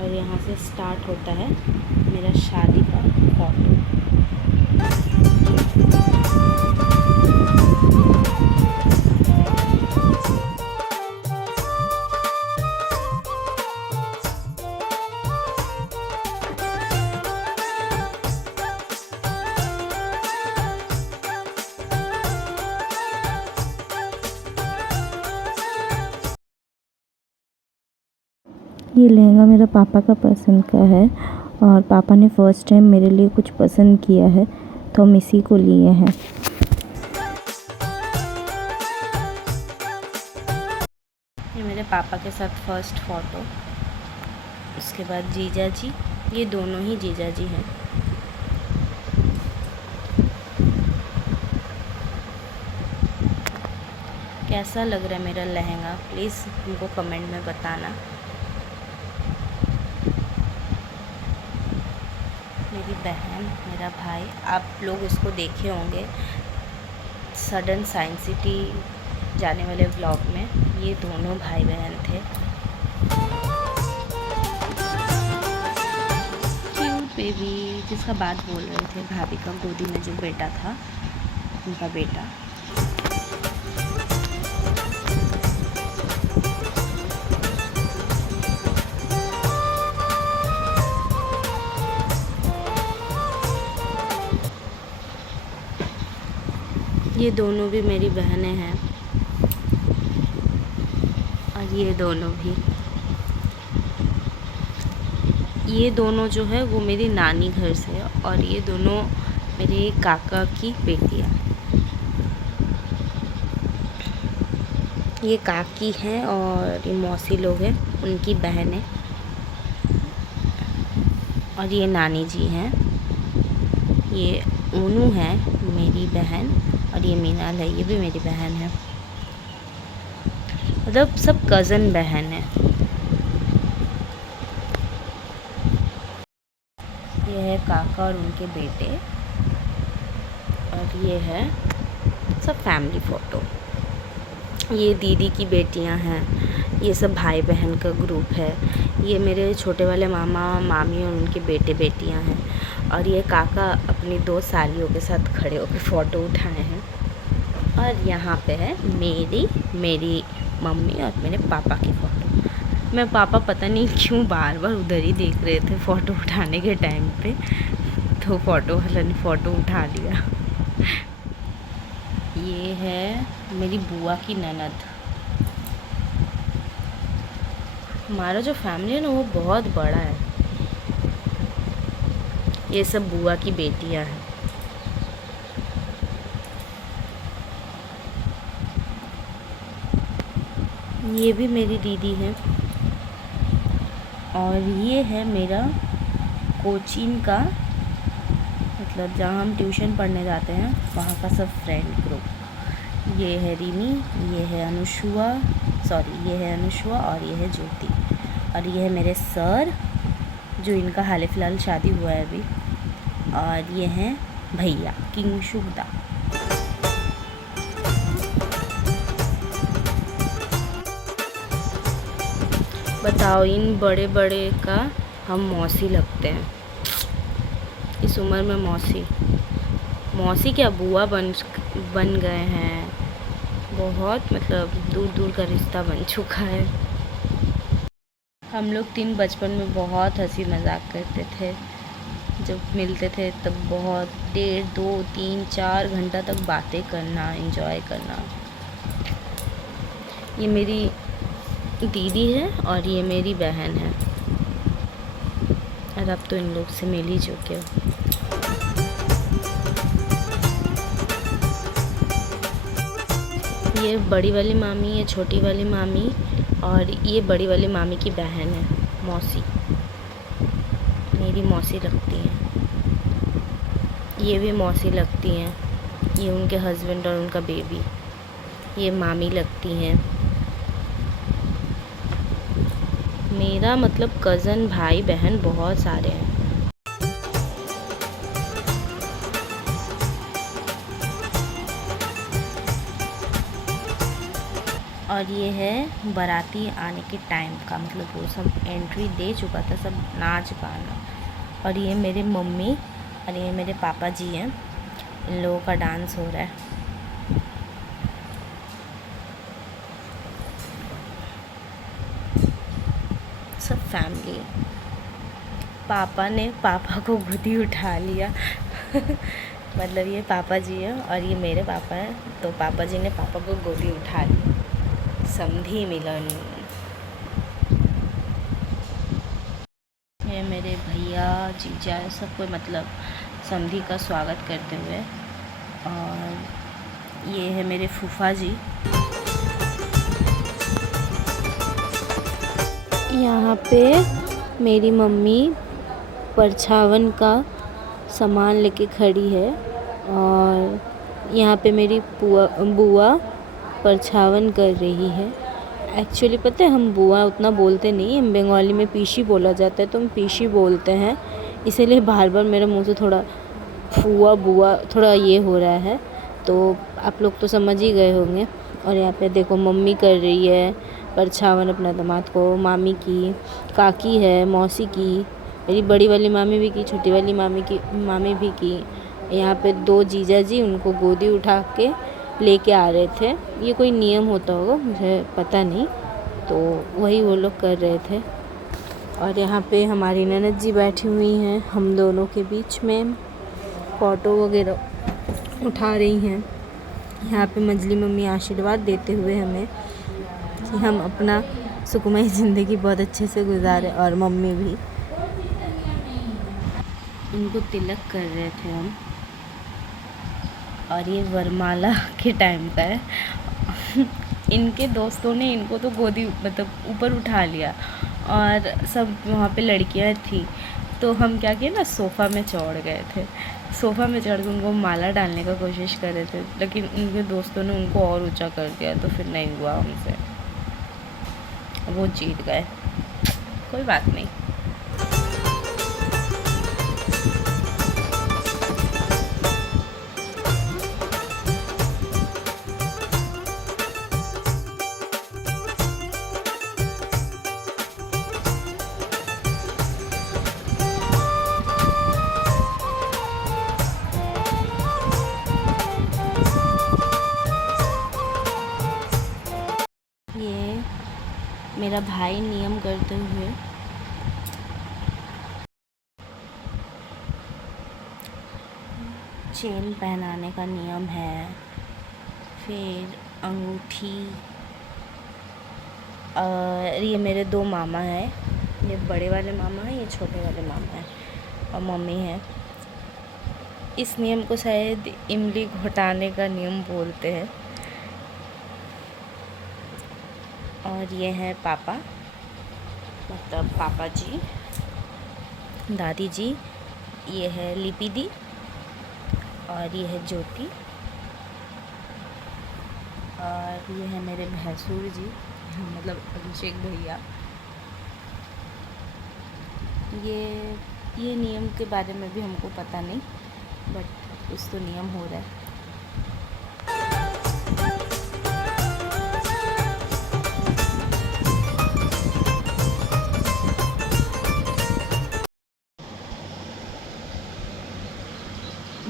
और यहाँ से स्टार्ट होता है मेरा शादी का फोटो। ये लहंगा मेरा पापा का पसंद का है और पापा ने फ़र्स्ट टाइम मेरे लिए कुछ पसंद किया है तो हम इसी को लिए हैं। ये मेरे पापा के साथ फर्स्ट फ़ोटो। उसके बाद जीजा जी, ये दोनों ही जीजा जी हैं। कैसा लग रहा है मेरा लहंगा, प्लीज़ हमको कमेंट में बताना। मेरी बहन, मेरा भाई, आप लोग इसको देखे होंगे सडन साइंस सिटी जाने वाले व्लॉग में। ये दोनों भाई बहन थे। क्यूट बेबी, जिसका बात बोल रहे थे, भाभी का गोदी में जो बेटा था, उनका बेटा। ये दोनों भी मेरी बहनें हैं और ये दोनों भी। ये दोनों जो है वो मेरी नानी घर से है और ये दोनों मेरे काका की बेटियाँ। ये काकी हैं और ये मौसी लोग हैं, उनकी बहनें। और ये नानी जी हैं। ये ऊनू है मेरी बहन और ये मीनाल है, ये भी मेरी बहन है। मतलब सब कज़न बहन है। ये है काका और उनके बेटे और ये है सब फैमिली फ़ोटो। ये दीदी की बेटियां हैं। ये सब भाई बहन का ग्रुप है। ये मेरे छोटे वाले मामा मामी और उनके बेटे बेटियां हैं। और ये काका अपनी 2 सालियों के साथ खड़े होकर फ़ोटो उठाए हैं। और यहाँ पे है मेरी मम्मी और मेरे पापा की फ़ोटो। मैं पापा पता नहीं क्यों बार बार उधर ही देख रहे थे फ़ोटो उठाने के टाइम पे, तो फ़ोटो वाला ने फ़ोटो उठा लिया। ये है मेरी बुआ की ननद। हमारा जो फैमिली है ना वो बहुत बड़ा है। ये सब बुआ की बेटियां हैं। ये भी मेरी दीदी है। और ये है मेरा कोचिंग का, मतलब जहाँ हम ट्यूशन पढ़ने जाते हैं वहाँ का सब फ्रेंड ग्रुप। ये है रिमी, ये है ये है अनुष्वा और ये है ज्योति। और ये है मेरे सर जो इनका हाल फिलहाल शादी हुआ है अभी। और ये हैं भैया किंग शुभदा। बताओ, इन बड़े बड़े का हम मौसी लगते हैं। इस उम्र में मौसी क्या बुआ बन गए हैं। बहुत मतलब दूर दूर का रिश्ता बन चुका है। हम लोग 3 बचपन में बहुत हंसी मजाक करते थे। जब मिलते थे तब बहुत 1.5, 2, 3, 4 घंटा तक बातें करना, एंजॉय करना। ये मेरी दीदी है और ये मेरी बहन है। और अब तो इन लोग से मिल ही चुके हो। ये बड़ी वाली मामी, ये छोटी वाली मामी और ये बड़ी वाली मामी की बहन है, मौसी। मेरी मौसी लगती हैं। ये भी मौसी लगती हैं। ये उनके हस्बैंड और उनका बेबी। ये मामी लगती हैं। मेरा मतलब कज़न भाई बहन बहुत सारे हैं। और ये है बाराती आने के टाइम का, मतलब वो सब एंट्री दे चुका था, सब नाच गाना। और ये मेरे मम्मी और ये मेरे पापा जी हैं, इन लोगों का डांस हो रहा है। सब फैमिली। पापा को गोदी उठा लिया मतलब ये पापा जी हैं और ये मेरे पापा हैं, तो पापा जी ने पापा को गोदी उठा लिया। समधी मिलन। ये मेरे भैया जीजा सब कोई मतलब समधी का स्वागत करते हुए। और ये है मेरे फूफा जी। यहाँ पे मेरी मम्मी परछावन का सामान लेके खड़ी है और यहाँ पे मेरी बुआ परछावन कर रही है। एक्चुअली पता है हम बुआ उतना बोलते नहीं, हम बंगाली में पीशी बोला जाता है तो हम पीशी बोलते हैं, इसीलिए बार बार मेरे मुंह से थोड़ा फुआ बुआ थोड़ा ये हो रहा है, तो आप लोग तो समझ ही गए होंगे। और यहाँ पे देखो मम्मी कर रही है परछावन अपना दामाद को, मामी की, काकी है, मौसी की, मेरी बड़ी वाली मामी भी की, छोटी वाली मामी भी की। यहाँ पे 2 जीजा जी उनको गोदी उठा के लेके आ रहे थे। ये कोई नियम होता होगा, मुझे पता नहीं, तो वही वो लोग कर रहे थे। और यहाँ पे हमारी ननद जी बैठी हुई हैं, हम दोनों के बीच में फ़ोटो वगैरह उठा रही हैं। यहाँ पे मंजली मम्मी आशीर्वाद देते हुए हमें कि हम अपना सुखमय ज़िंदगी बहुत अच्छे से गुजारें, और मम्मी भी। इनको तिलक कर रहे थे हम, और ये वरमाला के टाइम का है इनके दोस्तों ने इनको तो गोदी मतलब ऊपर उठा लिया, और सब वहाँ पे लड़कियाँ थी, तो हम क्या किए ना, सोफ़ा में चढ़ गए थे। सोफ़ा में चढ़ के उनको माला डालने का कोशिश कर रहे थे, लेकिन उनके दोस्तों ने उनको और ऊंचा कर दिया, तो फिर नहीं हुआ हमसे, वो जीत गए। कोई बात नहीं। ये मेरा भाई नियम करते हुए चेन पहनाने का नियम है, फिर अंगूठी। और ये मेरे 2 मामा हैं, ये बड़े वाले मामा हैं, ये छोटे वाले मामा हैं, और मम्मी है। इस नियम को शायद इमली घोटाने का नियम बोलते हैं। और ये है पापा, मतलब पापा जी, दादी जी, ये है लिपि दी, और ये है ज्योति, और ये है मेरे भैंसुर जी मतलब अभिषेक भैया। ये नियम के बारे में भी हमको पता नहीं, बट कुछ तो नियम हो रहा है।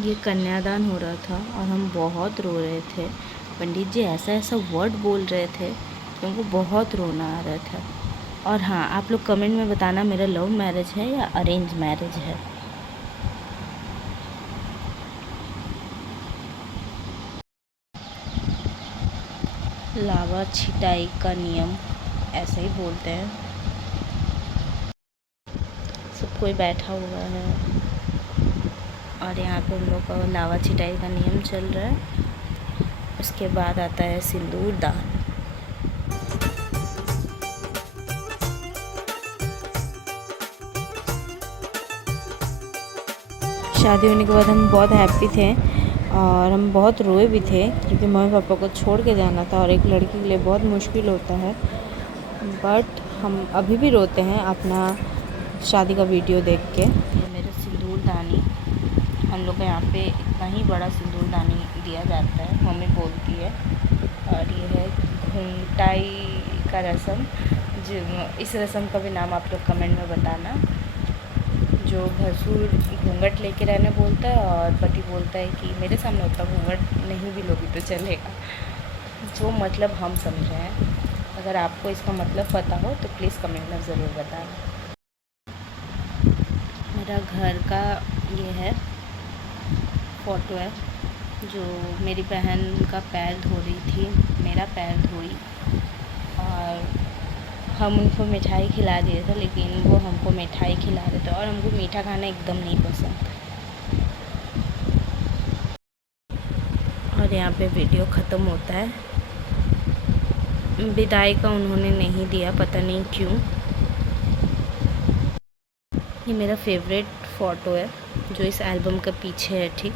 ये कन्यादान हो रहा था और हम बहुत रो रहे थे। पंडित जी ऐसा ऐसा वर्ड बोल रहे थे कि हमको बहुत रोना आ रहा था। और हाँ, आप लोग कमेंट में बताना मेरा लव मैरिज है या अरेंज मैरिज है। लावा छिटाई का नियम ऐसे ही बोलते हैं। सब कोई बैठा हुआ है और यहाँ पे हम लोग का लावा छिटाई का नियम चल रहा है। उसके बाद आता है सिंदूर दान। शादी होने के बाद हम बहुत हैप्पी थे और हम बहुत रोए भी थे, क्योंकि मम्मी पापा को छोड़ के जाना था और एक लड़की के लिए बहुत मुश्किल होता है। बट हम अभी भी रोते हैं अपना शादी का वीडियो देख के। ये मेरा सिंदूरदानी, हम लोग के यहाँ पे इतना ही बड़ा सिंदूरदानी दिया जाता है, मम्मी बोलती है। और ये है घूंघटाई का रस्म, जो इस रस्म का भी नाम आप लोग कमेंट में बताना। जो भसुर घूंघट लेके रहने बोलता है और पति बोलता है कि मेरे सामने उतना घूंघट नहीं भी लोगी तो चलेगा। जो मतलब हम समझे हैं, अगर आपको इसका मतलब पता हो तो प्लीज़ कमेंट में ज़रूर बताना। मेरा घर का ये है फ़ोटो है, जो मेरी बहन का पैर धो रही थी, मेरा पैर धोई, और हम उनको मिठाई खिला दिए थे, लेकिन वो हमको मिठाई खिला रहे थे और हमको मीठा खाना एकदम नहीं पसंद। और यहाँ पे वीडियो ख़त्म होता है। विदाई का उन्होंने नहीं दिया, पता नहीं क्यों। ये मेरा फेवरेट फ़ोटो है जो इस एल्बम के पीछे है, ठीक।